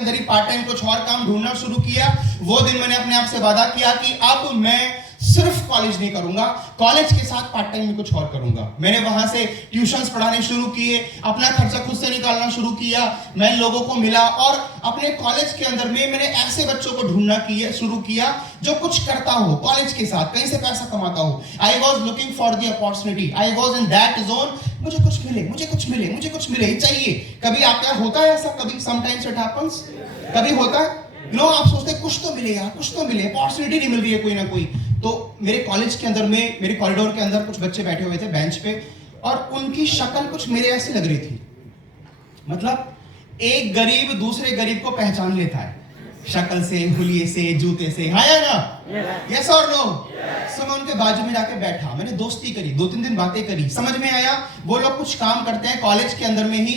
अंदर ही part time कुछ और काम ढूंढना शुरू किया। वो दिन मैंने अपने आप से वादा किया कि अब मैं सिर्फ कॉलेज नहीं करूंगा, कॉलेज के साथ पार्ट टाइम में कुछ और करूंगा। मैंने वहां से ट्यूशंस पढ़ाने शुरू किए, अपना खर्चा खुद से निकालना शुरू किया। मैं लोगों को मिला और अपने कॉलेज के अंदर में मैंने ऐसे बच्चों को ढूंढना शुरू किया जो कुछ करता हो कॉलेज के साथ, कहीं से पैसा कमाता हो। I was looking for the opportunity, I was in that zone. मुझे कुछ मिले, मुझे कुछ मिले, मुझे कुछ मिले चाहिए। कभी आपका होता है ऐसा? कभी समटाइम्स इट हैपेंस, कभी होता है आप सोचते हैं कुछ तो मिले यार, कुछ तो मिले, अपॉर्चुनिटी नहीं मिल रही है कोई ना कोई। तो मेरे कॉलेज के अंदर में, मेरे कॉरिडोर के अंदर कुछ बच्चे बैठे हुए थे बेंच पे, और उनकी शक्ल कुछ मेरे ऐसी लग रही थी। मतलब एक गरीब दूसरे गरीब को पहचान लेता है शक्ल से, हुलिये से, जूते से, हाँ या ना? यस और नो? सो मैं उनके बाजू में जाके बैठा, मैंने दोस्ती करी, 2-3 दिन बातें करी। समझ में आया वो लोग कुछ काम करते हैं कॉलेज के अंदर में ही,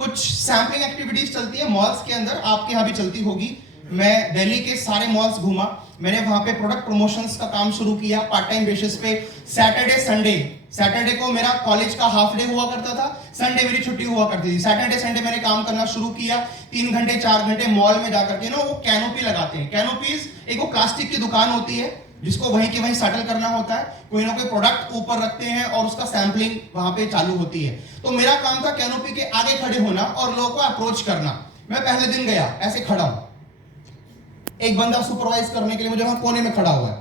कुछ सैम्पलिंग एक्टिविटीज चलती है मॉल्स के अंदर, आपके यहाँ भी चलती होगी। मैं दिल्ली के सारे मॉल्स घूमा, मैंने वहां पे प्रोडक्ट प्रमोशंस का काम शुरू किया पार्ट टाइम बेसिस पे। सैटरडे को मेरा कॉलेज का हाफ डे हुआ करता था, संडे मेरी छुट्टी हुआ करती थी। सैटरडे संडे मैंने काम करना शुरू किया, 3 घंटे 4 घंटे मॉल में जाकर के वो कैनोपी लगाते हैं। कैनोपीज एक वो प्लास्टिक की दुकान होती है जिसको वहीं के वहीं सेटल करना होता है, कोई ना कोई प्रोडक्ट ऊपर रखते हैं और उसका सैंपलिंग वहां पे चालू होती है। तो मेरा काम था कैनोपी के आगे खड़े होना और लोगों को अप्रोच करना। मैं पहले दिन गया, ऐसे खड़ा हूं, एक बंदा सुपरवाइज करने के लिए मुझे वहां कोने में खड़ा हुआ है।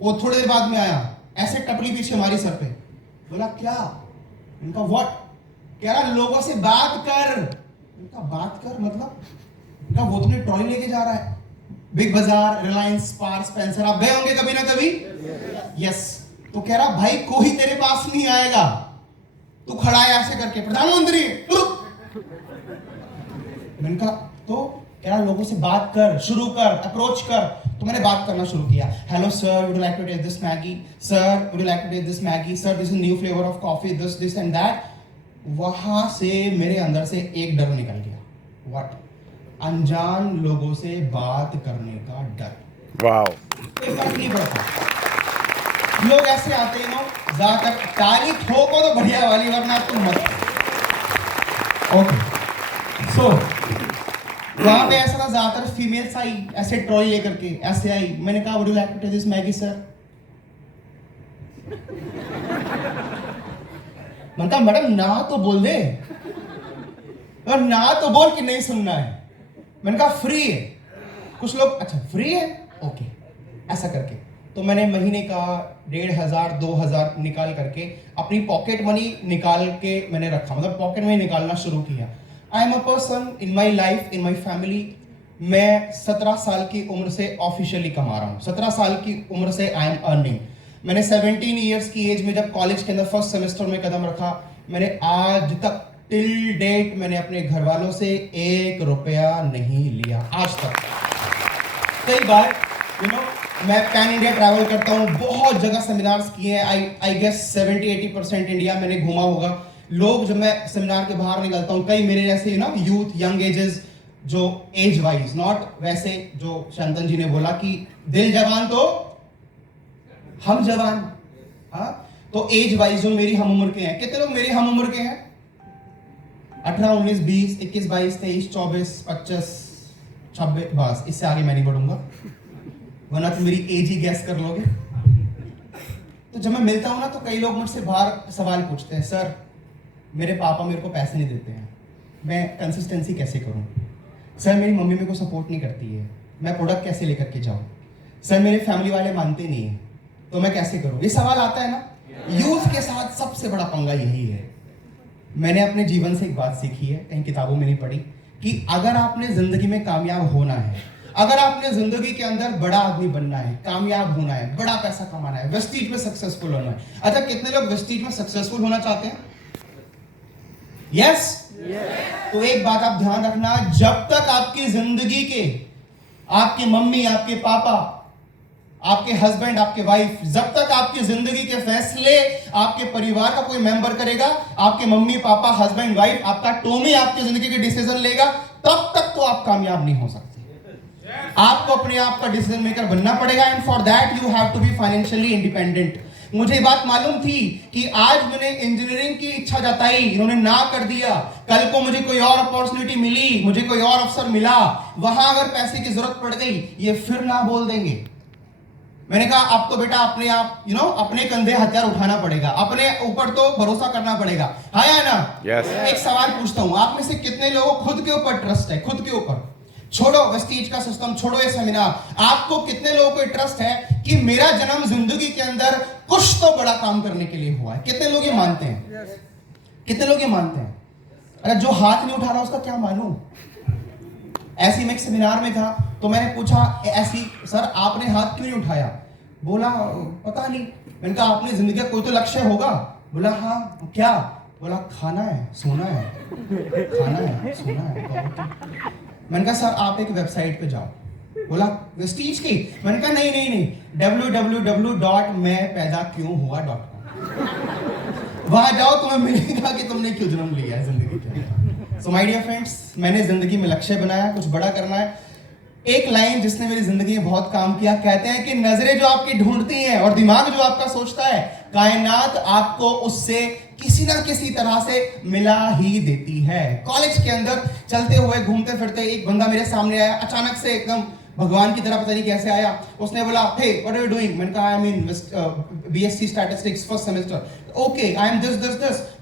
वो थोड़ी देर बाद में आया, ऐसे टपली पीछे मारी सर पे, बोला क्या? इनका व्हाट? कह रहा लोगों से बात कर। इनका बात कर मतलब? इनका वो तुमने ट्रॉली लेके जा रहा है, बिग बाजार, रिलायंस, स्पार, स्पेंसर, आप गए होंगे कभी ना कभी। यस। तो कह रहा भाई कोई तेरे पास नहीं आएगा, तू खड़ा है ऐसे करके, प्रधानमंत्री मैंने कहा तो कह रहा लोगों से बात कर, शुरू कर, अप्रोच कर। तो मैंने बात करना शुरू किया। Hello sir, would you like to test this Maggi? Sir, would you like to test this Maggi? Sir, this is new flavour of coffee, this and that. वहां से मेरे अंदर से एक डर निकल गया। व्हाट? अनजान लोगों से बात करने का डर। वाओ। कोई फर्क नहीं पड़ता, लोग ऐसे आते हैं ज्यादातर ताली ठोको तो बढ़िया वाली, वरना तुम मत। ओके, सो वहां पे ऐसा था, ज्यादातर फीमेल्स आई ऐसे ट्रॉली लेकर के, ऐसे आई। मैंने कहा would you like to test this Maggi sir? मैंने कहा मैडम ना तो बोल दे, और ना तो बोल कि नहीं सुनना है। मैंने कहा फ्री है। कुछ लोग अच्छा फ्री है, ओके, ऐसा करके। तो मैंने महीने का 1,500 2,000 निकाल करके अपनी पॉकेट मनी निकाल के मैंने रखा, मतलब पॉकेट मनी निकालना शुरू किया। I am a person in my life, in my family, मैं 17 साल की उम्र से ऑफिशियली कमा रहा हूँ। 17 साल की उम्र से आई एम अर्निंग। मैंने 17 ईयर्स की एज में जब कॉलेज के अंदर फर्स्ट सेमेस्टर में कदम रखा, मैंने आज तक टिल डेट मैंने अपने घर वालों से 1 रुपया नहीं लिया आज तक। कई बार मैं पैन इंडिया ट्रैवल करता हूँ, बहुत जगह सेमिनार्स किए हैं। आई गेस 70-80% इंडिया मैंने घूमा होगा। लोग जब मैं सेमिनार के बाहर निकलता हूँ, कई मेरे जैसे यूथ, यंग एजेस, जो एज वाइज, नॉट वैसे जो शंतन जी ने बोला कि दिल जवान तो हम जवान, हाँ, तो एज वाइज जो मेरी हम उम्र के हैं। कितने लोग मेरी हम उम्र के हैं? 18, 19, 20, 21, 22, 23, 24, 25, 26, बस इससे आगे मैं नहीं बढ़ूंगा, वरना तो मेरी एज ही गैस कर लोगे। तो जब मैं मिलता हूं ना, तो कई लोग मुझसे बाहर सवाल पूछते हैं, सर मेरे पापा मेरे को पैसे नहीं देते हैं, मैं कंसिस्टेंसी कैसे करूं? सर मेरी मम्मी मेरे को सपोर्ट नहीं करती है, मैं प्रोडक्ट कैसे लेकर के जाऊं? सर मेरे फैमिली वाले मानते नहीं है, तो मैं कैसे करूं? ये सवाल आता है ना। यूथ के साथ सबसे बड़ा पंगा यही है। मैंने अपने जीवन से एक बात सीखी है, कहीं किताबों में नहीं पढ़ी, कि अगर आपने जिंदगी में कामयाब होना है, अगर आपने जिंदगी के अंदर बड़ा आदमी बनना है, कामयाब होना है, बड़ा पैसा कमाना है, वेस्टीज में सक्सेसफुल होना है। अच्छा, कितने लोग वेस्टीज में सक्सेसफुल होना चाहते हैं? यस? तो एक बात आप ध्यान रखना, जब तक आपकी जिंदगी के, आपके मम्मी, आपके पापा, आपके हस्बैंड, आपके वाइफ, जब तक आपकी जिंदगी के फैसले आपके परिवार का कोई मेंबर करेगा, आपके मम्मी पापा, हस्बैंड, वाइफ, आपका टोमी आपकी जिंदगी के डिसीजन लेगा, तब तक तो आप कामयाब नहीं हो सकते। आपको अपने आप का डिसीजन मेकर बनना पड़ेगा, and for that you have to be financially independent. मुझे बात मालूम थी कि आज मैंने इंजीनियरिंग की इच्छा जताई, इन्होंने ना कर दिया, कल को मुझे कोई और अपॉर्चुनिटी मिली, मुझे कोई और अवसर मिला, वहां अगर पैसे की जरूरत पड़ गई, ये फिर ना बोल देंगे। मैंने कहा अब तो बेटा अपने आप अपने कंधे हथियार उठाना पड़ेगा, अपने ऊपर तो भरोसा करना पड़ेगा, हाँ या ना? Yes. एक सवाल पूछता हूं, आप में से कितने लोगों को खुद के ऊपर ट्रस्ट है? खुद के ऊपर छोड़ो वेस्टीज का सिस्टम, छोड़ो ये सेमिनार, आपको कितने लोगों को ट्रस्ट है कि मेरा जन्म जिंदगी के अंदर कुछ तो बड़ा काम करने के लिए हुआ है? कितने लोग ये मानते हैं? कितने लोग ये मानते हैं? अरे जो हाथ नहीं उठा रहा उसका क्या मालूम। ऐसी मैं एक सेमिनार में था तो मैंने पूछा ऐसी, सर आपने हाथ क्यों नहीं उठाया? बोला पता नहीं। मैंने कहा आपने जिंदगी का कोई तो लक्ष्य होगा? बोला हाँ। क्या? बोला खाना है, सोना है, खाना है, सोना है। मैंने कहा सर आप एक वेबसाइट पे जाओ। बोला वेस्टीज की? मैंने कहा नहीं, www.mainpaidakyunhua.com, वहां जाओ, तुम्हें मिलेगा कि तुमने क्यों जन्म लिया है जिंदगी के। सो माय डियर फ्रेंड्स, मैंने जिंदगी में लक्ष्य बनाया, कुछ बड़ा करना है। एक लाइन जिसने मेरी जिंदगी में बहुत काम किया, कहते हैं कि नजरें जो आपकी ढूंढती हैं और दिमाग जो आपका सोचता है, कायनात आपको उससे किसी ना किसी तरह से मिला ही देती है। कॉलेज के अंदर चलते हुए घूमते फिरते एक बंदा मेरे सामने आया, अचानक से एकदम भगवान की तरह, पता नहीं कैसे आया। उसने बोला hey what are you doing? मैंने कहा I am in BSc statistics first semester. Okay I am this.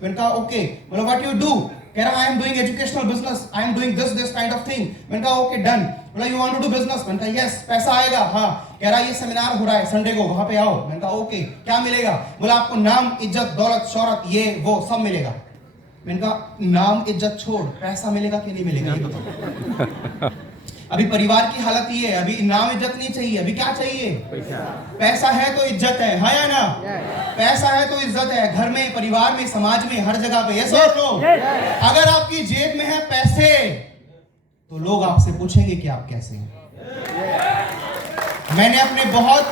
मैंने कहा ओके। बोला व्हाट यू डू? कह रहा I am doing educational business, I am doing this kind of thing. मैंने कहा okay done. बोला you want to do business? मैंने कहा यस। पैसा आएगा? हाँ। कह रहा ये सेमिनार हो रहा है संडे को, वहां पे आओ। मैंने कहा ओके। क्या मिलेगा? बोला आपको नाम, इज्जत, दौलत, शोहरत, ये वो सब मिलेगा। मैंने कहा नाम इज्जत छोड़, पैसा मिलेगा कि नहीं मिलेगा ये बताओ। अभी परिवार की हालत ये है, अभी नाम इज्जत नहीं चाहिए, अभी क्या चाहिए? पैसा है तो इज्जत है, हाँ या ना? पैसा है तो इज्जत है, घर में, परिवार में, समाज में, हर जगह पे। यस और नो? अगर आपकी जेब में है पैसे तो लोग आपसे पूछेंगे कि आप कैसे हैं। मैंने अपने बहुत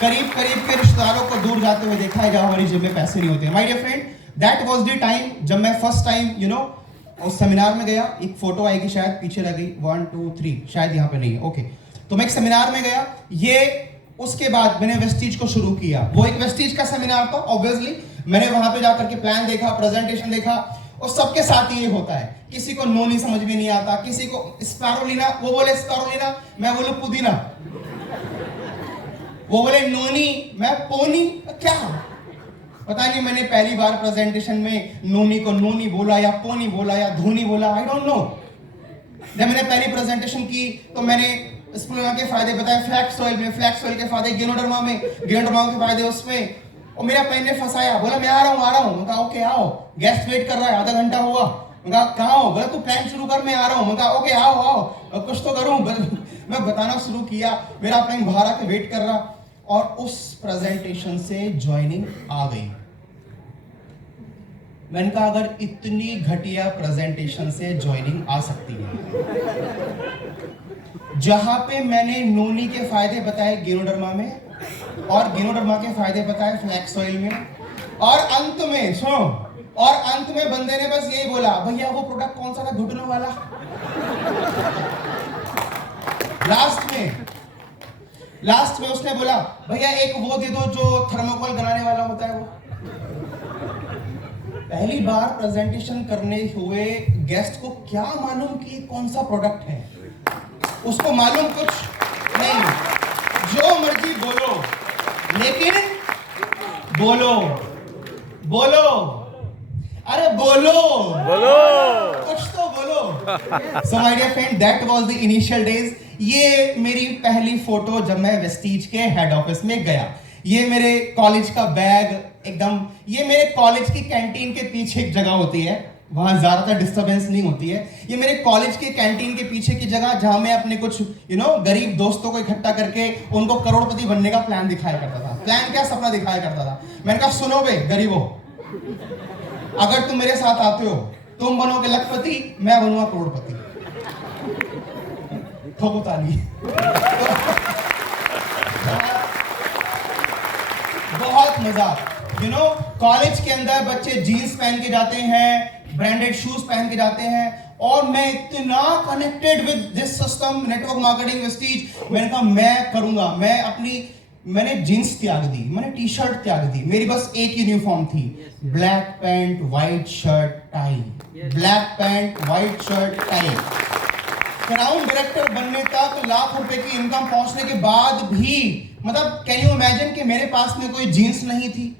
करीब के रिश्तेदारों को दूर जाते हुए देखा है जब हमारी जेब में पैसे नहीं होते। My dear friend, that was the time जब मैं फर्स्ट टाइम उस सेमिनार में गया। एक फोटो आएगी शायद, पीछे लगी 1 2 3, शायद यहाँ पे नहीं है। ओके, तो मैं एक सेमिनार में गया। ये उसके बाद मैंने वेस्टीज को शुरू किया। वो एक वेस्टीज का सेमिनार था, ऑब्वियसली मैंने वहां पे जाकर के प्लान देखा, प्रेजेंटेशन देखा, और सबके साथ ये होता है। किसी को नोनी समझ में नहीं आता, किसी को स्पैरोलिना, वो बोले स्पैरोलिना, मैं बोलूं पुदीना, वो बोले नोनी, मैं पोनी। क्या पता नहीं, मैंने पहली बार प्रेजेंटेशन में नोनी को नोनी बोला या पोनी बोला या धोनी बोला, आई डोंट नो। जब मैंने पहली प्रेजेंटेशन की तो मैंने स्प्रुलिना के फायदे बताए, फ्लैक्स सॉइल में, फ्लैक्स सॉइल के फायदे गिनोडर्मा में, गिनोडर्मा के फायदे उसमें। और मेरा पेन ने फंसाया, बोला मैं आ रहा हूँ। मैं कहा ओके आओ, गेस्ट वेट कर रहा है, आधा घंटा हुआ। मैं कहा कहाँ हो? बोला तू प्लान शुरू कर, मैं आ रहा हूँ। मैं कहा ओके आओ, कुछ तो करूँ। मैं बताना शुरू किया, मेरा प्लान बाहर आके वेट कर रहा, और उस प्रेजेंटेशन से ज्वाइनिंग आ गई। मैंने कहा अगर इतनी घटिया प्रेजेंटेशन से ज्वाइनिंग आ सकती है, जहां पे मैंने नोनी के फायदे बताए गिनोडर्मा में, और गिनोडर्मा के फायदे बताए फ्लैक्स ऑयल में, और अंत में सुनो, और अंत में बंदे ने बस यही बोला, भैया वो प्रोडक्ट कौन सा था घुटनों वाला? लास्ट में उसने बोला भैया एक वो दे दो जो थर्मोकोल बनाने वाला होता है वो। पहली बार प्रेजेंटेशन करने हुए गेस्ट को क्या मालूम कि कौन सा प्रोडक्ट है? उसको मालूम कुछ नहीं। जो मर्जी बोलो, लेकिन बोलो, अरे बोलो, कुछ तो बोलो। So my dear friend, that was the initial days. ये मेरी पहली फोटो जब मैं वेस्टीज के हेड ऑफिस में गया। ये मेरे कॉलेज का बैग एकदम, ये मेरे कॉलेज की कैंटीन के पीछे एक जगह होती है, वहां ज्यादातर डिस्टरबेंस नहीं होती है। ये मेरे कॉलेज के कैंटीन के पीछे की जगह जहां मैं अपने कुछ गरीब दोस्तों को इकट्ठा करके उनको करोड़पति बनने का प्लान दिखाया करता था। प्लान क्या, सपना दिखाया करता था। मैंने कहा सुनो बे गरीबों, अगर तुम मेरे साथ आते हो, तुम बनोगे लखपति, मैं बनूंगा करोड़पति। ठोको ताली। बहुत मजा। कॉलेज के अंदर बच्चे जीन्स पहन के जाते हैं, ब्रांडेड शूज पहन के जाते हैं, और मैं इतना connected with this system, network marketing Vestige. मैंने कहा मैं करूंगा, मैं अपनी मैंने जीन्स त्याग दी, मैंने टी शर्ट त्याग दी, मेरी बस एक यूनिफॉर्म थी, black pant white shirt tie, black pant white shirt tie. Crown director बनने तक लाख रुपए की इनकम पहुंचने के बाद भी, मतलब कैन यू इमेजिन कि मेरे पास में कोई जीन्स नहीं थी।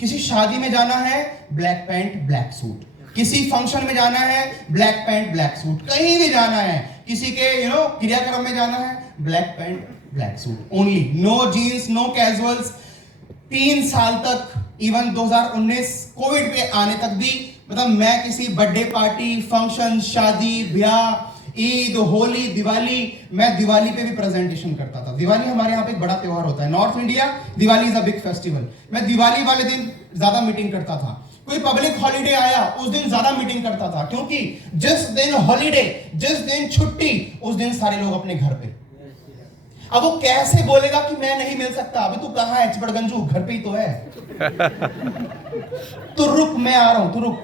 किसी शादी में जाना है ब्लैक पैंट ब्लैक सूट, किसी फंक्शन में जाना है ब्लैक पैंट ब्लैक सूट, कहीं भी जाना है, किसी के क्रियाक्रम में जाना है black pant black suit only, no jeans no casuals. 3 साल तक, इवन 2019 कोविड पे आने तक भी, मतलब मैं किसी बर्थडे पार्टी, फंक्शन, शादी, ब्याह, ईद, होली, दिवाली, मैं दिवाली पे भी प्रेजेंटेशन करता था। दिवाली हमारे यहाँ पे एक बड़ा त्योहार होता है, north India, Diwali is a big festival. मैं दिवाली वाले दिन ज्यादा मीटिंग करता था। कोई पब्लिक हॉलीडे आया उस दिन ज्यादा मीटिंग करता था, क्योंकि जिस दिन हॉलीडे, जिस दिन छुट्टी, उस दिन सारे लोग अपने घर पे। अब वो कैसे बोलेगा कि मैं नहीं मिल सकता? अभी तू कहाँ है चिपड़गंजू? घर पे ही तो है। तो रुक, मैं आ रहा हूं, तू रुक।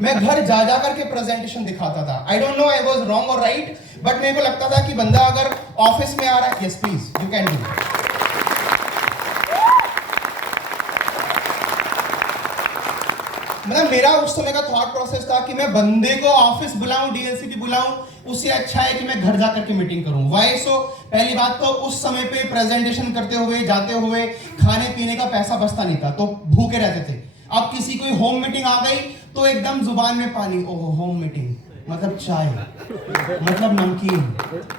मैं घर जा जा करके प्रेजेंटेशन दिखाता था। I don't know I was wrong और राइट, बट मेरे को लगता था कि बंदा अगर ऑफिस में आ रहा है, yes please you can do. मतलब मेरा उस समय का थॉट प्रोसेस था कि मैं बंदे को ऑफिस बुलाऊं, डीएलसीपी बुलाऊं, उससे अच्छा है कि मैं घर जा करके मीटिंग करूं। वाई सो? पहली बात तो उस समय पे प्रेजेंटेशन करते हुए, जाते हुए खाने पीने का पैसा बचता नहीं था, तो भूखे रहते थे। अब किसी कोई होम मीटिंग आ गई तो एकदम जुबान में पानी, ओह होम मीटिंग मतलब चाय, मतलब नमकीन,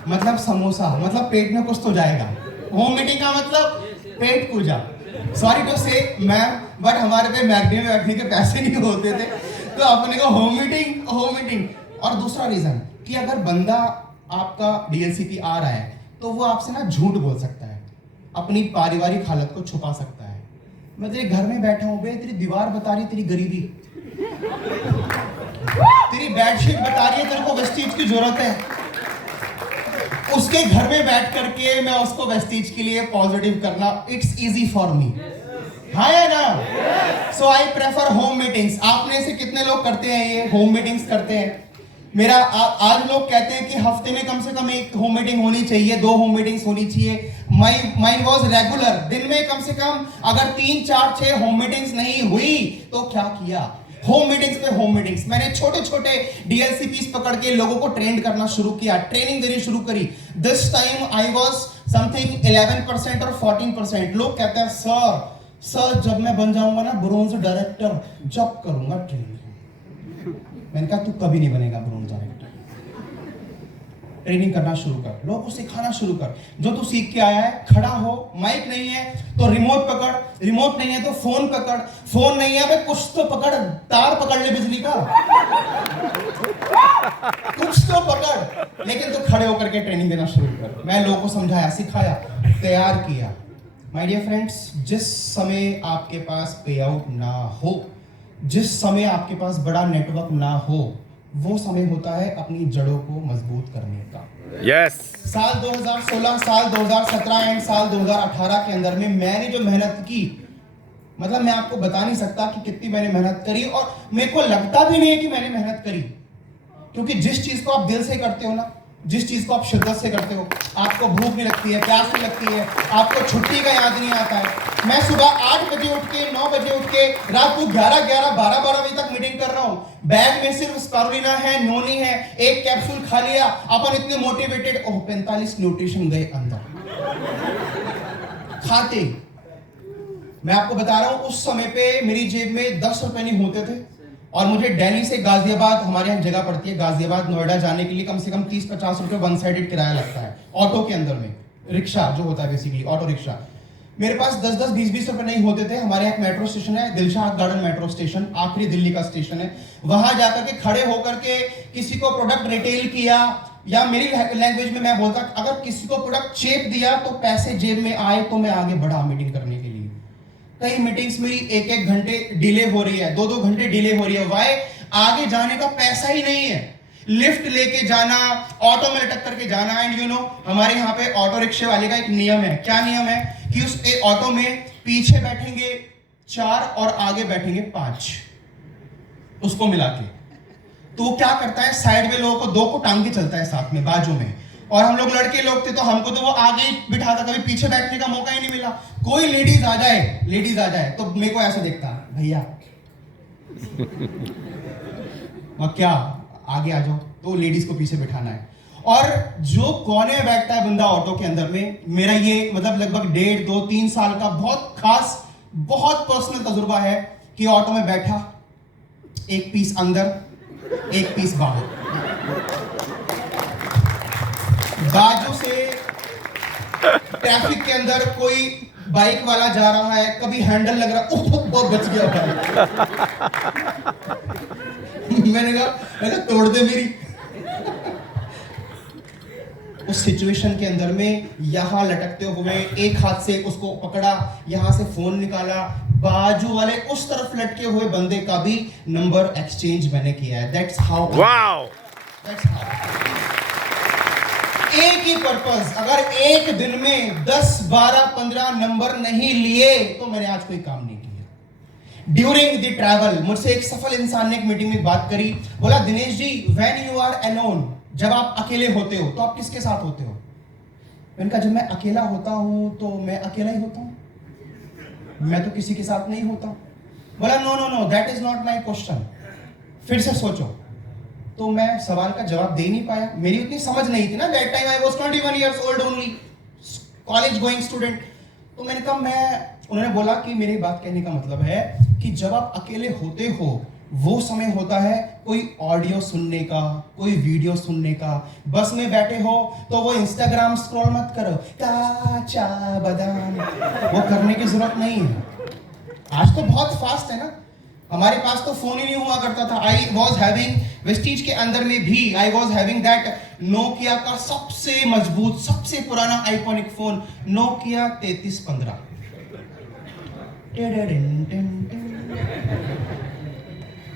मतलब समोसा, मतलब पेट में कुछ तो जाएगा। होम मीटिंग का मतलब पेट पूजा। सॉरी टू से मैम, बट हमारे पे मैगडी में बैठने के पैसे नहीं होते थे, तो अपने को होम मीटिंग। और दूसरा रीजन कि अगर बंदा आपका डीएलसीपी आ रहा है तो वो आपसे ना झूठ बोल सकता है, अपनी पारिवारिक हालत को छुपा सकता है। मैं तेरे घर में बैठा हूं बे, तेरी दीवार बता रही तेरी गरीबी, तेरी बेडशीट बता रही है तेरे को वेस्टीज की जरूरत है। उसके घर में बैठ करके मैं उसको वेस्टीज के लिए पॉजिटिव करना, इट्स इजी फॉर मी, हाँ या ना? सो आई प्रेफर होम मीटिंग्स। आप में से कितने लोग करते हैं ये होम मीटिंग्स करते हैं? मेरा आज लोग कहते हैं कि हफ्ते में कम से कम एक होम मीटिंग होनी चाहिए, 2 होम मीटिंग्स होनी चाहिए। माइन वाज रेगुलर, दिन में कम से कम अगर 3, 4, 6 होम मीटिंग्स नहीं हुई तो क्या किया? होम मीटिंग्स पे होम मीटिंग्स। मैंने छोटे छोटे डीएलसीपीस पकड़ के लोगों को ट्रेन करना शुरू किया, ट्रेनिंग देनी शुरू करी। This time I was something 11% और 14%। लोग कहते हैं सर जब मैं बन जाऊंगा ना ब्रोंज डायरेक्टर, जब करूंगा ट्रेनिंग। मैंने कहा तू कभी नहीं बनेगा ब्रोंज डायरेक्टर। ट्रेनिंग करना शुरू कर, लोगों को सिखाना शुरू कर। जो तू सीख के आया है, खड़ा हो, माइक नहीं है तो रिमोट पकड़, रिमोट नहीं है तो फोन पकड़, फोन नहीं है कुछ तो पकड़, तार पकड़ ले बिजली का, कुछ तो पकड़, लेकिन तू खड़े होकर के ट्रेनिंग देना शुरू कर। मैं लोगों को समझाया, सिखाया, तैयार किया। माय डियर फ्रेंड्स, जिस समय आपके पास पे आउट ना हो, जिस समय आपके पास बड़ा नेटवर्क ना हो, वो समय होता है अपनी जड़ों को मजबूत करने का। यस। साल 2016, साल 2017 एंड साल 2018 के अंदर में मैंने जो मेहनत की, मतलब मैं आपको बता नहीं सकता कि कितनी मैंने मेहनत करी, और मेरे को लगता भी नहीं है कि मैंने मेहनत करी, क्योंकि जिस चीज को आप दिल से करते हो ना, जिस चीज को आप शिद्दत से करते हो, आपको भूख नहीं लगती है, प्यास नहीं लगती है, आपको छुट्टी का याद नहीं आता है। मैं सुबह 8 बजे उठ के, 9 बजे उठ के, रात को 11, 12 बजे तक मीटिंग कर रहा हूँ। बैग में सिर्फ स्पारुलिना है, नोनी है, एक कैप्सूल खा लिया, अपन इतने मोटिवेटेड, 45 न्यूट्रिशन गए अंदर खाते। मैं आपको बता रहा हूं, उस समय पे मेरी जेब में 10 रुपए नहीं होते थे, और मुझे दिल्ली से गाजियाबाद, हमारे यहाँ जगह पड़ती है गाजियाबाद, नोएडा जाने के लिए कम से कम 30-50 रुपए वन साइडेड किराया लगता है ऑटो के अंदर में। रिक्शा जो होता है बेसिकली, ऑटो रिक्शा। मेरे पास 10-10, 20-20 रुपए नहीं होते थे। हमारे यहाँ मेट्रो स्टेशन है, दिलशाद गार्डन मेट्रो स्टेशन, आखिरी दिल्ली का स्टेशन है। वहां जाकर के खड़े होकर के किसी को प्रोडक्ट रिटेल किया, या मेरी लैंग्वेज में मैं बोलता, अगर किसी को प्रोडक्ट चेप दिया तो पैसे जेब में आए तो मैं आगे बढ़ा मीटिंग करने के लिए। कई मीटिंग्स मेरी 1-1 घंटे डिले हो रही है, 2-2 घंटे डिले हो रही है। वाई? आगे जाने का पैसा ही नहीं है। लिफ्ट लेके जाना, ऑटो में लटक करके जाना। एंड यू नो, हमारे यहाँ पे ऑटो रिक्शे वाले का एक नियम है। क्या नियम है? कि उस ऑटो में पीछे बैठेंगे 4 और आगे बैठेंगे 5, उसको मिला के। तो वो क्या करता है, साइड में लोगों को 2 को टांग के चलता है साथ में, बाजू में, और हम लोग लड़के लोग थे तो हमको तो वो आगे ही बिठाता, कभी पीछे बैठने का मौका ही नहीं मिला। कोई लेडीज आ जाए तो मेरे को ऐसे देखता, भैया और क्या आगे आ जाओ, तो लेडीज को पीछे बिठाना है। और जो कोने में बैठता है बंदा ऑटो के अंदर में, मेरा ये मतलब लगभग 1.5-2-3 साल का बहुत खास बहुत पर्सनल तजुर्बा है कि ऑटो में बैठा, एक पीस अंदर एक पीस बाहर, बाजू से ट्रैफिक के अंदर कोई बाइक वाला जा रहा है, कभी हैंडल लग रहा, बहुत बच गया भाई। मैंने कहा तोड़ दे मेरी। उस सिचुएशन के अंदर में यहां लटकते हुए एक हाथ से उसको पकड़ा, यहां से फोन निकाला, बाजू वाले उस तरफ लटके हुए बंदे का भी नंबर एक्सचेंज मैंने किया है। That's how. Wow, that's how. एक ही पर्पस, अगर एक दिन में 10, 12, 15 नंबर नहीं लिए तो मैंने आज कोई काम नहीं किया। ड्यूरिंग द ट्रैवल मुझसे एक सफल इंसान ने एक मीटिंग में बात करी, बोला Dinesh ji, when you are alone, जब आप अकेले होते हो तो आप किसके साथ होते हो? मैंने कहा जब मैं अकेला होता हूं तो मैं अकेला ही होता हूं, मैं तो किसी के साथ नहीं होता। बोला no no no, that is not my question. फिर से सोचो। तो मैं सवाल का जवाब दे नहीं पाया, मेरी उतनी समझ नहीं थी ना, that time I was 21 years old only, college going student. तो मैंने कहा उन्होंने बोला कि मेरी बात कहने का मतलब है कि जब आप अकेले होते हो वो समय होता है कोई ऑडियो सुनने का, कोई वीडियो सुनने का। बस में बैठे हो तो वो इंस्टाग्राम स्क्रॉल मत करो, काचा बादाम, वो करने की जरूरत नहीं है। आज तो बहुत फास्ट है ना, हमारे पास तो फोन ही नहीं हुआ करता था। आई वॉज हैविंग वेस्टीज के अंदर में भी I was having that Nokia का सबसे मजबूत सबसे पुराना आइकॉनिक फोन, नोकिया 3315।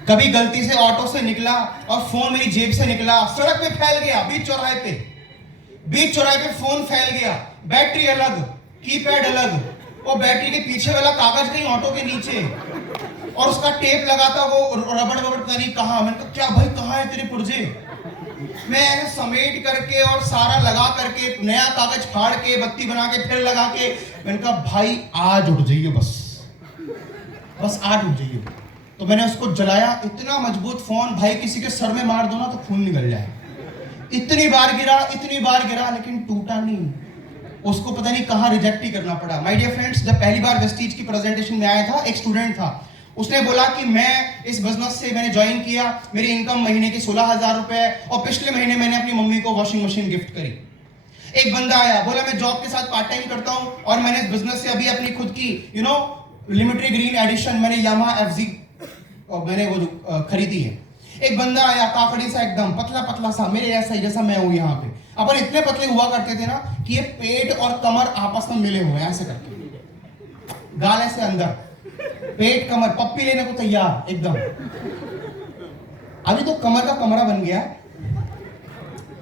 कभी गलती से ऑटो से निकला और फोन मेरी जेब से निकला, सड़क पे फैल गया, बीच चौराहे पे फोन फैल गया, बैटरी अलग, कीपैड अलग, और बैटरी के पीछे वाला कागज कहीं ऑटो के नीचे, और उसका टेप लगाता वो रबड़ पता नहीं कहां। मैंने कहा क्या भाई कहां है तेरे पुर्जे? मैं समेट करके और सारा लगा करके नया कागज फाड़ के बत्ती बना के फिर लगा के, मैंने कहा भाई आज उठ जाइए, बस आज उठ जाइए। तो मैंने उसको जलाया, इतना मजबूत फोन भाई किसी के सर में मार दो ना तो खून निकल जाए। इतनी बार गिरा लेकिन टूटा नहीं। उसको पता नहीं कहां रिजेक्ट ही करना पड़ा। माय डियर फ्रेंड्स, जब पहली बार वेस्टीज की प्रेजेंटेशन में आया था, एक स्टूडेंट था, उसने बोला कि मैं इस बिजनेस से मैंने ज्वाइन किया, मेरी इनकम महीने की 16,000 रुपए, और पिछले महीने मैंने अपनी मम्मी को वॉशिंग मशीन गिफ्ट करी। एक बंदा आया, बोला मैं जॉब के साथ पार्ट टाइम करता हूं और मैंने इस बिजनेस से अभी अपनी खुद की लिमिटेड ग्रीन एडिशन मैंने यामा FZ और मैंने वो खरीदी है। एक बंदा आया काकड़ी सा, एकदम पतला सा, मेरे ऐसा ही जैसा मैं हूं यहाँ पे। अपन इतने पतले हुआ करते थे ना कि ये पेट और कमर आपस में मिले हुए ऐसे करके, गाल ऐसे अंदर, पेट कमर, पप्पी लेने को तैयार एकदम। अभी तो कमर का कमरा बन गया,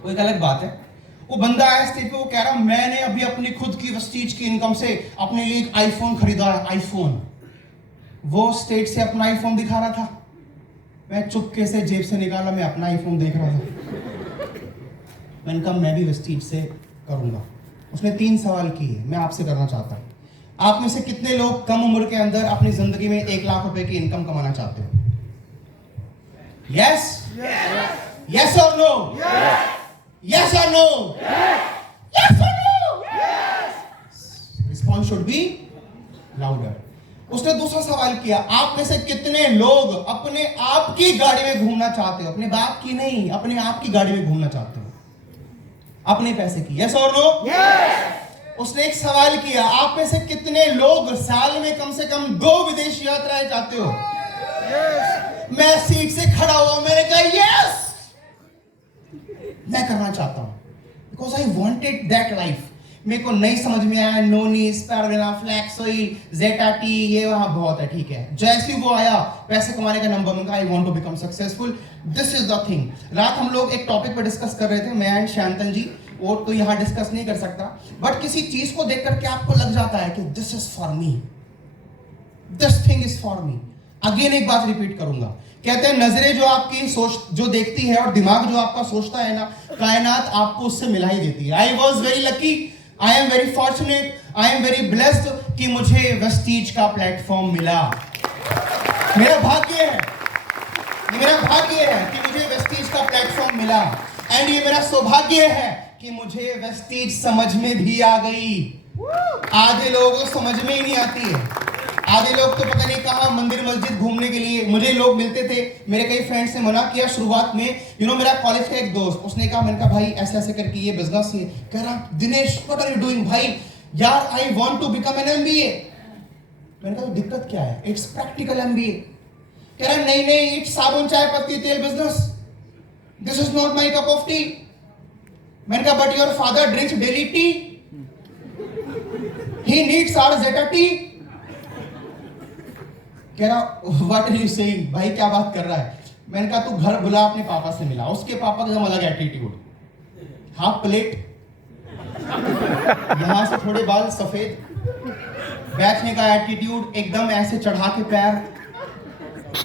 वो एक अलग बात है। वो बंदा आया स्टेज पे, वो कह रहा मैंने अभी अपनी खुद की वेस्टीज की इनकम से अपने लिए एक आईफोन खरीदा है, आईफोन। वो स्टेज से अपना आईफोन दिखा रहा था, मैं चुपके से जेब से निकाला, मैं अपना आईफोन देख रहा था। मैंने कहा मैं भी वेस्टीज से करूंगा। उसने 3 सवाल किए, मैं आपसे करना चाहता हूं। आप में से कितने लोग कम उम्र के अंदर अपनी जिंदगी में 1 लाख रुपए की इनकम कमाना चाहते हो? यस यस और नो? यस और नो? यस और no? Response should be louder. उसने दूसरा सवाल किया, आप में से कितने लोग अपने आप की गाड़ी में घूमना चाहते हो? अपने बाप की नहीं, अपने आप की गाड़ी में घूमना चाहते हो, अपने पैसे की? यस और नो? उसने एक सवाल किया, आप में से कितने लोग साल में कम से कम 2 विदेश यात्राएं चाहते हो? मैं सीट से खड़ा हुआ, मैंने कहा यस, मैं करना चाहता हूं, because I wanted that life. मेरे को नहीं समझ में आया नोनी, स्पैरुलिना, फ्लैक्सोइल, जेटा टी, ये वहां बहुत है, ठीक है। जैसे ही वो आया पैसे कमाने का नंबर, उनका I want to become successful, this is the thing. रात हम लोग एक टॉपिक पर डिस्कस कर रहे थे, मैं एंड शांतन जी, वो तो यहां डिस्कस नहीं कर सकता, बट किसी चीज को देख करके आपको लग जाता है कि this is for me, this thing is for me. Again एक बात रिपीट करूंगा, कहते हैं नजरें जो आपकी सोच जो देखती है और दिमाग जो आपका सोचता है ना, कायनात आपको उससे मिला ही देती है। I was very lucky, I am very fortunate, I am very blessed कि मुझे वेस्टीज का प्लेटफॉर्म मिला। मेरा भाग्य है, ये मेरा भाग्य है कि मुझे वेस्टीज का प्लेटफॉर्म मिला। एंड ये मेरा सौभाग्य है कि मुझे वेस्टीज समझ में भी आ गई। आधे लोगों को समझ में ही नहीं आती है, आधे लोग तो पता नहीं कहां मंदिर मस्जिद घूमने के लिए। मुझे लोग मिलते थे, मेरे कई फ्रेंड्स ने मना किया शुरुआत में। मेरा कॉलेज का एक दोस्त, उसने कहा, मैंने कहा भाई ऐसे ऐसे करके ये बिजनेस है। कह रहा Dinesh what are you doing? भाई यार I want to become an MBA. मैंने कहा दिक्कत क्या है? It's practical MBA. कह रहा नहीं इट्स साबुन चाय पत्ती तेल business, this is not my cup of tea. मैंने कहा but your father drinks daily tea, he needs our जेटा टी। कह रहा व्हाट आर यू सेइंग? भाई क्या बात कर रहा है? मैंने कहा तू घर बुला अपने पापा से मिला। उसके पापा का अलग एटीट्यूड, हाफ प्लेट, यहां से थोड़े बाल सफेद, बैठने का एटीट्यूड एकदम ऐसे चढ़ा के पैर,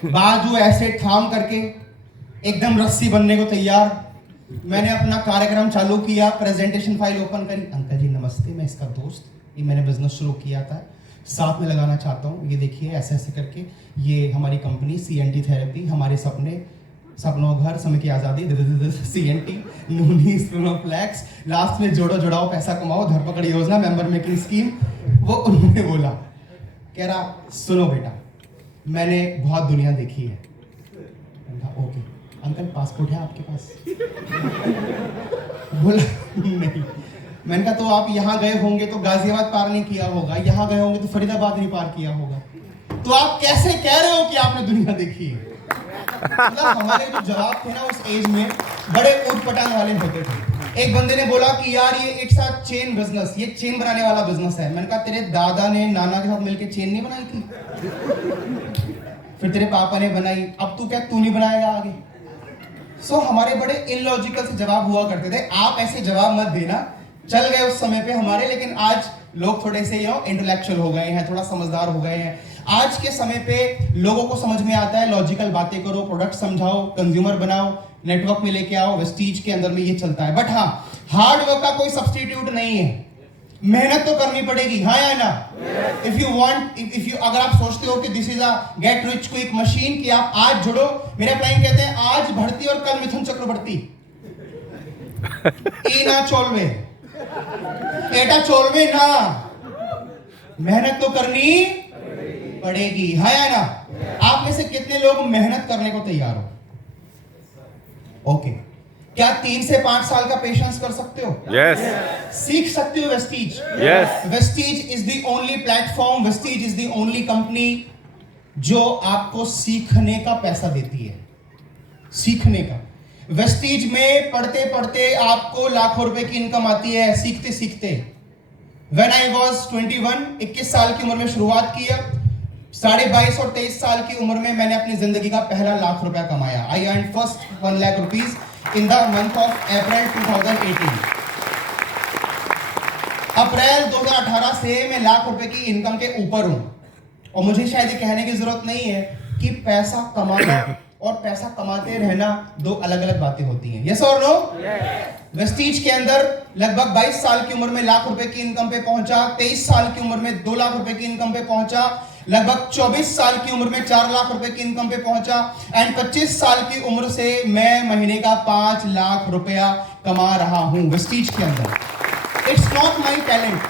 बाजू ऐसे थाम करके एकदम रस्सी बनने को तैयार। मैंने अपना कार्यक्रम चालू किया, प्रेजेंटेशन फाइल ओपन करी। अंकल जी नमस्ते, मैं इसका दोस्त, ये मैंने बिजनेस शुरू किया था, साथ में लगाना चाहता हूँ। ये देखिए ऐसे ऐसे करके, ये हमारी कंपनी CNT थेरेपी, हमारे सपनों घर, समय की आज़ादी, CNT, नूनी फ्लैक्स, लास्ट में जोड़ो जुड़ाओ पैसा कमाओ, धरपकड़ योजना, मेंबर मेकिंग स्कीम। वो उन्होंने बोला, कह रहा सुनो बेटा मैंने बहुत दुनिया देखी है। ओके अंकल पासपोर्ट है आपके पास? बोला नहीं। मैंने कहा तो आप यहाँ गए होंगे तो गाजियाबाद पार नहीं किया होगा, यहाँ गए होंगे तो फरीदाबाद नहीं पार किया होगा, तो आप कैसे कह रहे हो कि आपने दुनिया देखी है? मतलब हमारे जो जवाब थे ना उस एज में बड़े ऊट-पटांग वाले होते थे। एक बंदे ने बोला कि यार ये इट्स अ चेन बिजनेस, ये चेन बनाने वाला बिजनेस है। मैंने कहा तेरे दादा ने नाना के साथ मिलकर चेन नहीं बनाई थी? फिर तेरे पापा ने बनाई, अब तू क्या तू नहीं बनाएगा आगे? सो हमारे बड़े इलॉजिकल से जवाब हुआ करते थे। आप ऐसे जवाब मत देना, चल गए उस समय पे हमारे, लेकिन आज लोग थोड़े से इंटेलेक्चुअल हो गए हैं, थोड़ा समझदार हो गए हैं। आज के समय पे लोगों को समझ में आता है, लॉजिकल बातें करो, प्रोडक्ट समझाओ, कंज्यूमर बनाओ, नेटवर्क में लेके आओ। वेस्टीज के अंदर में ये चलता है। बट हाँ, हार्ड वर्क का कोई सब्स्टिट्यूट नहीं है, मेहनत तो करनी पड़ेगी, हाँ या ना? If you want, if you अगर आप सोचते हो कि this is a get rich quick machine, कि आप आज जुड़ो, मेरे क्लाइंट कहते हैं आज भर्ती और कल मिथुन चक्रवर्ती, ना चोलवे, एटा चोलवे ना, मेहनत तो करनी पड़ेगी, हाँ या ना? आप में से कितने लोग मेहनत करने को तैयार हो? ओके क्या 3 से 5 साल का पेशेंस कर सकते हो? Yes. सीख सकते हो Vestige? Yes. Vestige is the only platform, Vestige is the only company जो आपको सीखने का पैसा देती है, सीखने का। वेस्टीज में पढ़ते पढ़ते आपको लाखों रुपए की इनकम आती है, सीखते सीखते। When I was 21, 21 साल की उम्र में शुरुआत किया, 22.5 और 23 साल की उम्र में मैंने अपनी जिंदगी का पहला लाख रुपया कमाया। I earned first 1 lakh rupees in the month of April 2018। अप्रैल 2018 से मैं लाख रुपए की इनकम के ऊपर हूं। और मुझे शायद ये कहने की जरूरत नहीं है कि पैसा कमाना और पैसा कमाते रहना दो अलग अलग बातें होती हैं। यस और नो? वेस्टीज के अंदर लगभग 22 साल की उम्र में लाख रुपए की इनकम पे पहुंचा, 23 साल की उम्र में 2 लाख रुपए की इनकम पे पहुंचा, लगभग 24 साल की उम्र में 4 लाख रुपए की इनकम पे पहुंचा, एंड 25 साल की उम्र से मैं महीने का 5 लाख रुपया कमा रहा हूं वेस्टीज के अंदर। It's not my talent.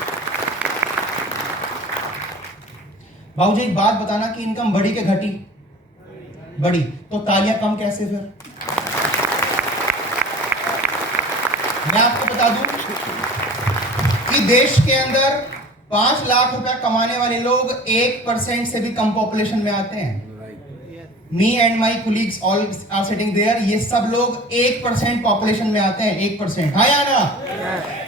बाबूजी एक बात बताना कि इनकम बढ़ी के घटी? बढ़ी। तो तालियां कम कैसे फिर? मैं आपको बता दूं कि देश के अंदर 5 लाख रुपया कमाने वाले लोग 1% से भी कम पॉपुलेशन में आते हैं। Me and my colleagues all are sitting there, ये सब लोग 1% पॉपुलेशन में आते हैं, 1%। हाँ या ना?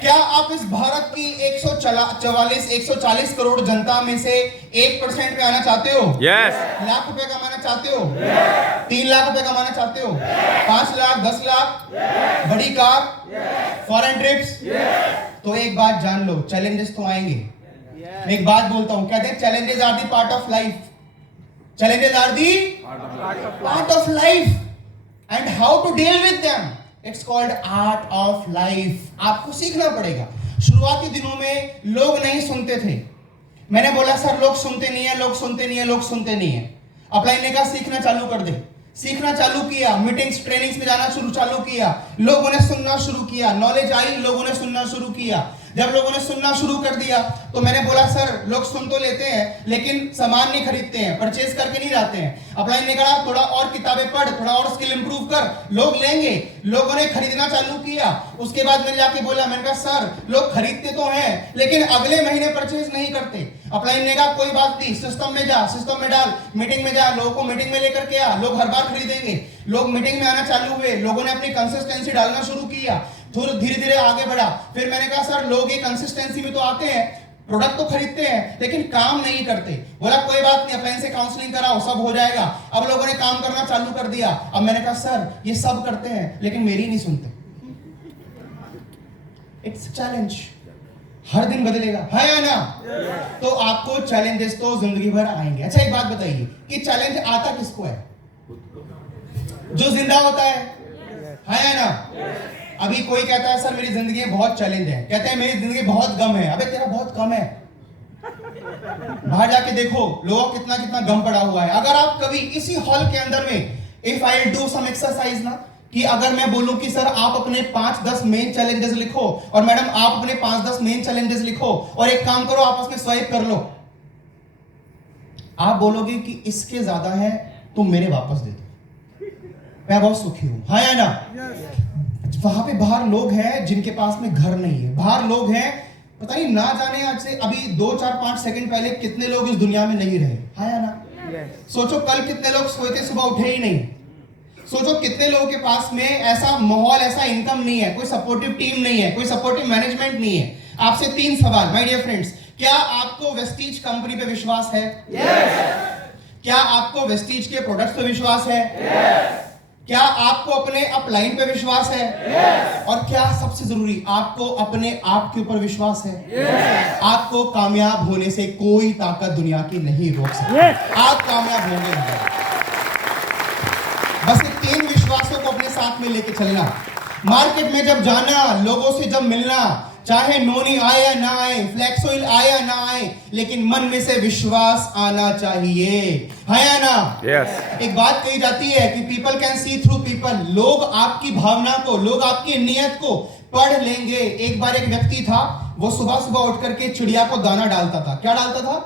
क्या आप इस भारत की 140 करोड़ जनता में से 1% में आना चाहते हो? Yes. लाख रुपए कमाना चाहते हो? 3 लाख रुपए कमाना चाहते हो? 5 लाख, 10 लाख, बड़ी कार, फॉरेन ट्रिप्स? तो एक बात जान लो, चैलेंजेस तो आएंगे। एक बात बोलता हूं, कहते हैं challenges are the part of life. Challenges are the part of life and how to deal with them. It's called art of life. आपको सीखना पड़ेगा. शुरुआती दिनों में लोग नहीं सुनते थे. मैंने बोला सर लोग सुनते नहीं है, लोग सुनते नहीं है, लोग सुनते नहीं है. अपलाइन ने कहा सीखना चालू कर दे. सीखना चालू किया, मीटिंग्स ट्रेनिंग्स में जाना चालू किया, लोगों ने सुनना शुरू किया, नॉलेज आई, लोगों ने सुनना शुरू किया. जब लोगों ने सुनना शुरू कर दिया तो मैंने बोला सर लोग सुन तो लेते हैं लेकिन सामान नहीं खरीदते हैं, परचेज करके नहीं जाते हैं. अपलाइन ने कहा थोड़ा और किताबें पढ़, थोड़ा और स्किल इंप्रूव कर, लोग लेंगे. लोगों ने खरीदना चालू किया. उसके बाद मैंने जाके बोला, मैंने कहा सर लोग खरीदते तो हैं लेकिन अगले महीने परचेज नहीं करते. अपलाइन ने कहा कोई बात नहीं, सिस्टम में जा, सिस्टम में डाल, मीटिंग में जा, लोगों को मीटिंग में लेकर के आ, लोग हर बार खरीदेंगे. लोग मीटिंग में आना चालू हुए, लोगों ने अपनी कंसिस्टेंसी डालना शुरू किया, थोड़ा धीरे धीरे आगे बढ़ा. फिर मैंने कहा सर लोग ये कंसिस्टेंसी में तो आते हैं, प्रोडक्ट तो खरीदते हैं लेकिन काम नहीं करते. बोला कोई बात नहीं, अपलाइन से काउंसलिंग कराओ, सब हो जाएगा. अब लोगों ने काम करना चालू कर दिया. अब मैंने कहा सर ये सब करते हैं लेकिन मेरी नहीं सुनते. इट्स चैलेंज, हर दिन बदलेगा, है या ना? तो आपको चैलेंजेस तो जिंदगी भर आएंगे. अच्छा एक बात बताइए कि चैलेंज आता किसको है? जो जिंदा होता है या ना? अभी कोई कहता है सर मेरी जिंदगी में बहुत चैलेंज है, कहते हैं मेरी जिंदगी बहुत गम है. अबे तेरा बहुत कम है. बाहर जाके देखो लोगों कितना कितना गम पड़ा हुआ है. अगर आप कभी इसी हॉल के अंदर में, if I do some exercise ना, कि अगर मैं बोलूं कि सर आप अपने 5-10 मेन चैलेंजेस लिखो और मैडम आप अपने 5-10 मेन चैलेंजेस लिखो और एक काम करो आपस में स्वाइप कर लो, आप बोलोगे कि इसके ज्यादा है तो मेरे वापस दे दो, मैं बहुत सुखी हूं, हाँ या ना? वहां पे बाहर लोग हैं जिनके पास में घर नहीं है. बाहर लोग हैं पता नहीं ना जाने आज से अभी 2-4-5 सेकंड पहले कितने लोग इस दुनिया में नहीं रहे, हाँ या ना? सोचो कल कितने लोग सोए थे, सुबह उठे ही नहीं. सोचो कितने लोगों के पास में ऐसा माहौल, ऐसा इनकम नहीं है, कोई सपोर्टिव टीम नहीं है, कोई सपोर्टिव मैनेजमेंट नहीं है. आपसे 3 सवाल माय डियर फ्रेंड्स. क्या आपको वेस्टीज कंपनी पे विश्वास है? क्या आपको वेस्टीज के प्रोडक्ट्स पे विश्वास है? क्या आपको अपने अपलाइन पे विश्वास है? और क्या सबसे जरूरी आपको अपने आप के ऊपर विश्वास है? आपको कामयाब होने से कोई ताकत दुनिया की नहीं रोक सकती. आप कामयाब होंगे. बस 3 विश्वासों को अपने साथ में लेके चलना. मार्केट में जब जाना, लोगों से जब मिलना, चाहे नोनी आए या ना आए, फ्लेक्सोइल आए या ना आए, लेकिन मन में से विश्वास आना चाहिए, है या ना? एक बात कही जाती है कि people can see through people. लोग आपकी भावना को, लोग आपकी नीयत को पढ़ लेंगे. एक बार एक व्यक्ति था, वो सुबह सुबह उठ करके चिड़िया को दाना डालता था. क्या डालता था?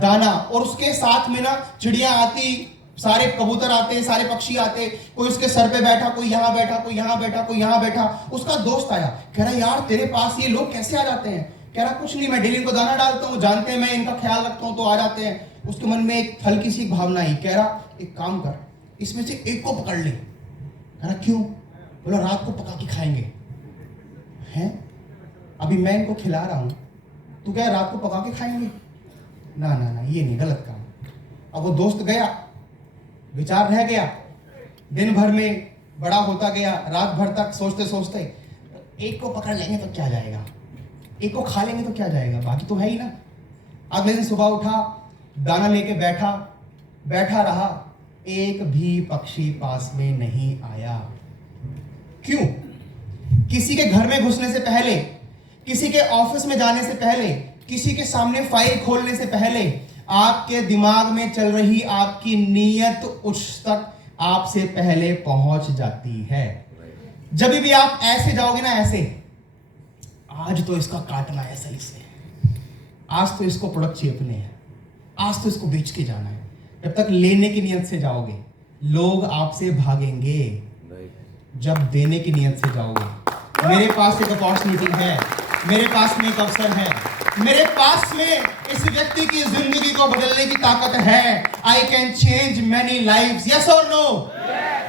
दाना. और उसके साथ में ना चिड़िया आती, सारे कबूतर आते, सारे पक्षी आते, कोई उसके सर पे बैठा, कोई यहां बैठा, कोई यहां बैठा, कोई यहां बैठा. उसका दोस्त आया, कह रहा यार तेरे पास ये लोग कैसे आ जाते हैं? कह रहा कुछ नहीं, मैं डेली इनको दाना डालता हूं, जानते हैं मैं इनका ख्याल रखता हूं तो आ जाते हैं. उसके मन में एक हल्की सी भावना आई. कह रहा एक काम कर, इसमें से एक को पकड़ ले. कह रहा क्यों? बोला रात को पका के खाएंगे. हैं? अभी मैं इनको खिला रहा हूं, तू क्या रात को पका के खाएंगे? ना ना ना, ये नहीं, गलत काम. अब वो दोस्त गया, विचार रह गया, दिन भर में बड़ा होता गया, रात भर तक सोचते सोचते एक को पकड़ लेंगे तो क्या जाएगा, एक को खा लेंगे तो क्या जाएगा, बाकी तो है ही ना. अगले दिन सुबह उठा, दाना लेके बैठा रहा, एक भी पक्षी पास में नहीं आया. क्यों? किसी के घर में घुसने से पहले, किसी के ऑफिस में जाने से पहले, किसी के सामने फाइल खोलने से पहले आपके दिमाग में चल रही आपकी नीयत उस तक आपसे पहले पहुंच जाती है. जब भी आप ऐसे जाओगे ना, ऐसे आज तो इसका काटना है सही से, आज तो इसको प्रोडक्ट चेपने हैं, आज तो इसको बेच के जाना है, जब तक लेने की नियत से जाओगे लोग आपसे भागेंगे. जब देने की नियत से जाओगे, मेरे पास एक अपॉर्चुनिटी है, मेरे पास में एक अवसर है, मेरे पास में इस व्यक्ति की जिंदगी को बदलने की ताकत है, I can change many lives, yes और नो?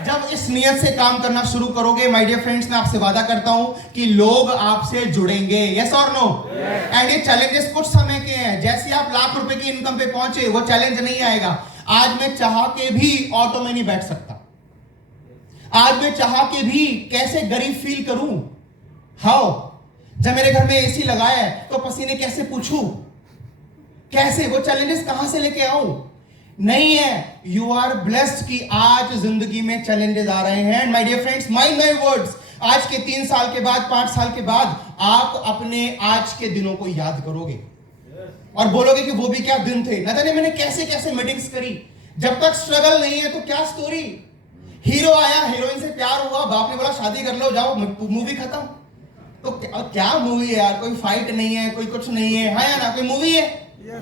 जब इस नियत से काम करना शुरू करोगे माय डियर फ्रेंड्स, मैं आपसे वादा करता हूं कि लोग आपसे जुड़ेंगे, यस और नो? एंड ये चैलेंजेस कुछ समय के हैं. जैसे आप लाख रुपए की इनकम पे पहुंचे, वो चैलेंज नहीं आएगा. आज मैं चाह के भी ऑटो में नहीं बैठ सकता, आज मैं चाह के भी कैसे गरीब फील करूं, हाउ? जब मेरे घर में एसी लगाया है तो पसीने कैसे पूछूं, कैसे वो चैलेंजेस कहां से लेके आऊं? नहीं है। यू आर ब्लेस्ड कि आज जिंदगी में चैलेंजेस आ रहे हैं। And my dear friends, mind my words, आज के 3 साल के बाद, 5 साल के बाद आप अपने आज के दिनों को याद करोगे और बोलोगे कि वो भी क्या दिन थे, न जाने मैंने कैसे कैसे मीटिंग्स करी। जब तक स्ट्रगल नहीं है तो क्या स्टोरी। हीरो आया, हीरोइन से प्यार हुआ, बाप ने बोला शादी कर लो, जाओ, मूवी खत्म। तो क्या मूवी है यार, कोई फाइट नहीं है, कोई कुछ नहीं है, हाँ या ना, कोई मूवी है?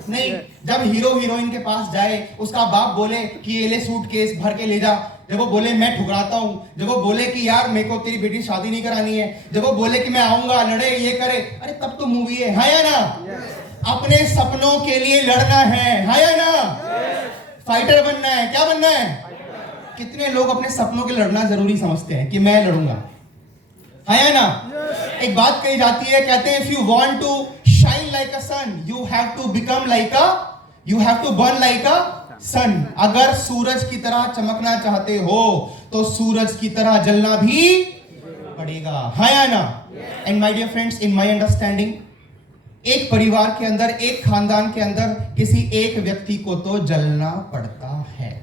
नहीं। जब हीरो हीरोइन के पास जाए, उसका बाप बोले कि ये ले सूटकेस भर के ले जा, जब वो बोले मैं ठुकराता हूं, जब वो बोले कि यार मेरे को तेरी बेटी शादी नहीं करानी है, जब वो बोले कि मैं आऊंगा, लड़े, ये करे, अरे तब तो मूवी है, हाँ या ना? अपने सपनों के लिए लड़ना है, हाँ या ना? फाइटर बनना है, क्या बनना है? कितने लोग अपने सपनों के लड़ना जरूरी समझते हैं कि मैं लड़ूंगा, हाँ या ना? एक बात कही जाती है, कहते हैं if you want to shine like a sun you have to become like a, you have to burn like a sun. अगर सूरज की तरह चमकना चाहते हो तो सूरज की तरह जलना भी पड़ेगा, हाँ या ना? And my dear friends, in my understanding, एक परिवार के अंदर, एक खानदान के अंदर किसी एक व्यक्ति को तो जलना पड़ता है।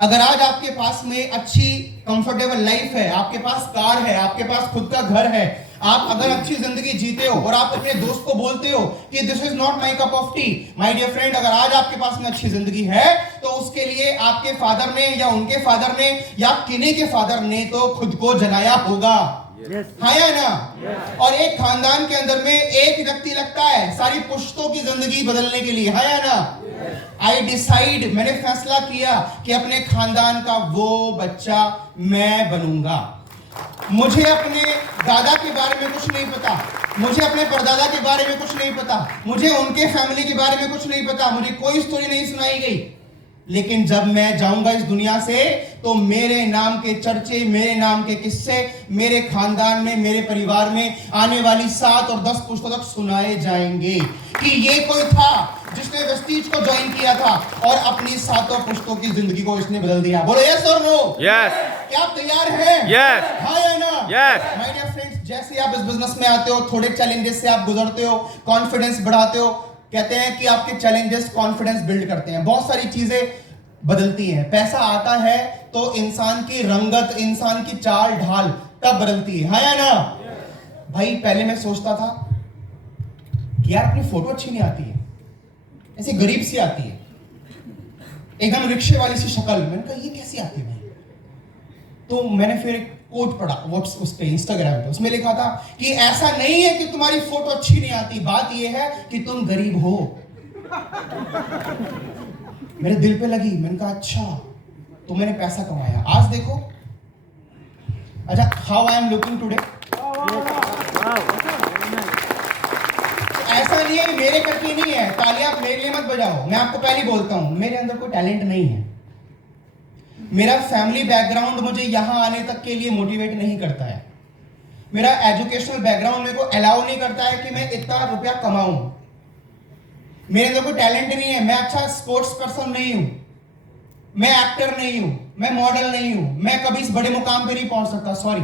अगर आज आपके पास में अच्छी कंफर्टेबल लाइफ है, आपके पास कार है, आपके पास खुद का घर है, आप अगर अच्छी जिंदगी जीते हो और आप अपने दोस्त को बोलते हो कि this is not my cup of tea, my dear friend, अगर आज आपके पास में अच्छी जिंदगी है तो उसके लिए आपके फादर ने या उनके फादर ने या किन्हीं के फादर ने तो खुद को जलाया होगा, हाँ या ना? और एक खानदान के अंदर में एक व्यक्ति लगता है सारी पुश्तों की जिंदगी बदलने के लिए, हाँ या ना? आई डिसाइड, मैंने फैसला किया कि अपने खानदान का वो बच्चा मैं बनूंगा। मुझे अपने दादा के बारे में कुछ नहीं पता, मुझे अपने परदादा के बारे में कुछ नहीं पता, मुझे उनके फैमिली के बारे में कुछ नहीं पता, मुझे कोई स्टोरी नहीं सुनाई गई। लेकिन जब मैं जाऊंगा इस दुनिया से तो मेरे नाम के चर्चे, मेरे नाम के किस्से मेरे खानदान में, मेरे परिवार में आने वाली 7 और 10 पुश्तों तक सुनाए जाएंगे कि ये कोई था जिसने वेस्टीज को ज्वाइन किया था और अपनी 7 पुश्तों की जिंदगी को इसने बदल दिया। बोलो यस और नो? यस। क्या आप तैयार हैं? यस। हाँ या ना? यस। माय डियर फ्रेंड्स, जैसे आप इस बिजनेस में आते हो, थोड़े चैलेंजेस से आप गुजरते हो, कॉन्फिडेंस बढ़ाते हो। कहते हैं कि आपके चैलेंजेस कॉन्फिडेंस बिल्ड करते हैं, बहुत सारी चीजें बदलती हैं। पैसा आता है तो इंसान की रंगत, इंसान की चाल ढाल तब बदलती है, हाँ या ना? भाई पहले मैं सोचता था कि यार अपनी फोटो अच्छी नहीं आती है, ऐसी गरीब सी आती है, एकदम रिक्शे वाली सी शक्ल। मैंने कहा ये कैसी आती है भाई? तो मैंने फिर एक कोट पढ़ा व्हाट्स उस पे, इंस्टाग्राम पे, उसमें लिखा था कि ऐसा नहीं है कि तुम्हारी फोटो अच्छी नहीं आती, बात यह है कि तुम गरीब हो। मेरे दिल पे लगी, मैंने कहा अच्छा, तो मैंने पैसा कमाया, आज देखो। अच्छा, how I am looking today. ऐसा नहीं है कि मेरे करके नहीं है, तालियां मेरे लिए मत बजाओ, मैं आपको पहले बोलता हूं मेरे अंदर कोई टैलेंट नहीं है। मेरा फैमिली बैकग्राउंड मुझे यहां आने तक के लिए मोटिवेट नहीं करता है। मेरा एजुकेशनल बैकग्राउंड मेरे को अलाउ नहीं करता है कि मैं इतना रुपया कमाऊं। मेरे अंदर कोई टैलेंट नहीं है, मैं अच्छा स्पोर्ट्स पर्सन नहीं हूं, मैं एक्टर नहीं हूं, मैं मॉडल नहीं हूं, मैं कभी इस बड़े मुकाम पे नहीं पहुंच सकता, सॉरी।